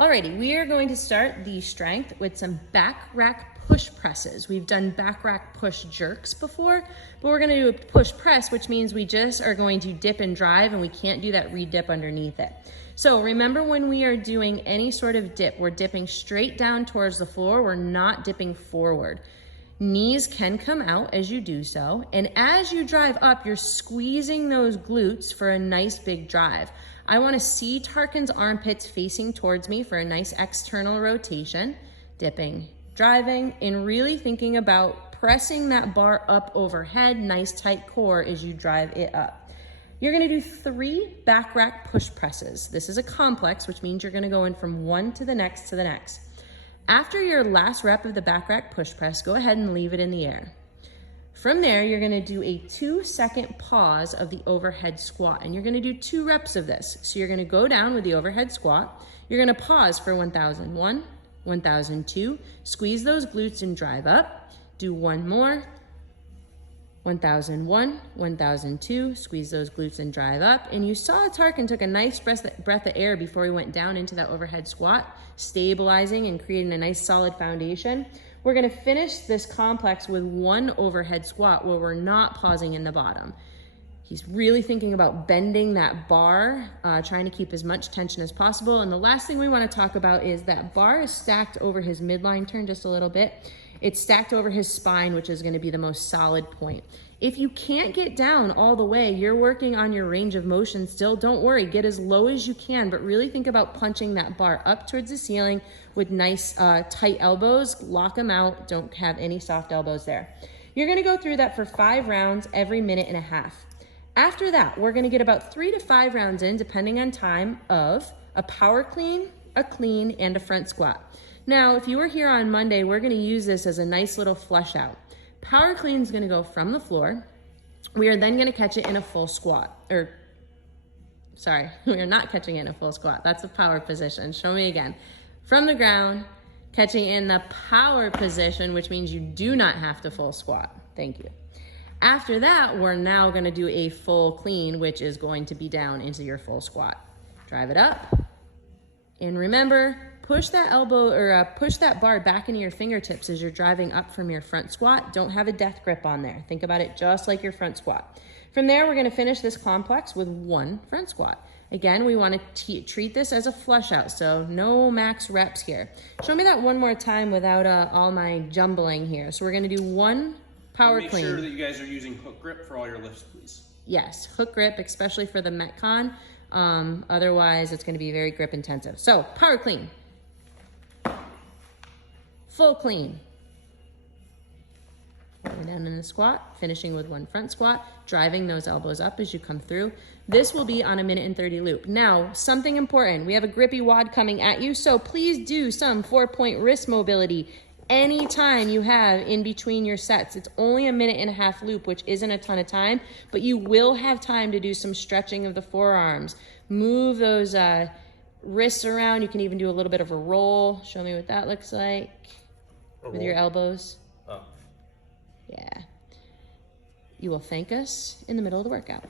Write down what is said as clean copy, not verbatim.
Alrighty, we are going to start the strength with some back rack push presses. We've done back rack push jerks before, but we're gonna do a push press, which means we just are going to dip and drive, and we can't do that re-dip underneath it. So remember, when we are doing any sort of dip, we're dipping straight down towards the floor, we're not dipping forward. Knees can come out as you do so, and as you drive up, you're squeezing those glutes for a nice big drive. I want to see Tarkin's armpits facing towards me for a nice external rotation, dipping, driving, and really thinking about pressing that bar up overhead, nice tight core as you drive it up. You're going to do 3 back rack push presses. This is a complex, which means you're going to go in from one to the next to the next. After your last rep of the back rack push press, go ahead and leave it in the air. From there, you're gonna do a 2-second pause of the overhead squat, and you're gonna do 2 reps of this. So you're gonna go down with the overhead squat, you're gonna pause for 1001, 1002, squeeze those glutes and drive up, do 1 more, 1001, 1002, squeeze those glutes and drive up. And you saw Tarkin took a nice breath of air before he went down into that overhead squat, stabilizing and creating a nice solid foundation. We're gonna finish this complex with 1 overhead squat where we're not pausing in the bottom. He's really thinking about bending that bar, trying to keep as much tension as possible. And the last thing we wanna talk about is that bar is stacked over his midline turn just a little bit. It's stacked over his spine, which is gonna be the most solid point. If you can't get down all the way, you're working on your range of motion still, don't worry, get as low as you can, but really think about punching that bar up towards the ceiling with nice tight elbows, lock them out, don't have any soft elbows there. You're gonna go through that for 5 rounds every minute and a half. After that, we're gonna get about 3 to 5 rounds in, depending on time, of a power clean, a clean, and a front squat. Now, if you were here on Monday, we're gonna use this as a nice little flush out. Power clean is gonna go from the floor. We are then gonna catch it in a full squat, we are not catching it in a full squat. That's a power position. Show me again. From the ground, catching in the power position, which means you do not have to full squat. Thank you. After that, we're now gonna do a full clean, which is going to be down into your full squat. Drive it up. And remember, push that elbow or push that bar back into your fingertips as you're driving up from your front squat. Don't have a death grip on there. Think about it just like your front squat. From there, we're gonna finish this complex with 1 front squat. Again, we wanna treat this as a flush out, so no max reps here. Show me that one more time without all my jumbling here. So we're gonna do 1 power clean. Make sure that you guys are using hook grip for all your lifts, please. Yes, hook grip, especially for the Metcon. Otherwise, it's gonna be very grip intensive. So, power clean. Full clean. Going down in the squat, finishing with 1 front squat, driving those elbows up as you come through. This will be on a 1:30 loop. Now, something important, we have a grippy WOD coming at you, so please do some 4-point wrist mobility anytime you have in between your sets. It's only a 1.5-minute loop, which isn't a ton of time, but you will have time to do some stretching of the forearms. Move those wrists around. You can even do a little bit of a roll. Show me what that looks like with your elbows. Oh. Yeah. You will thank us in the middle of the workout.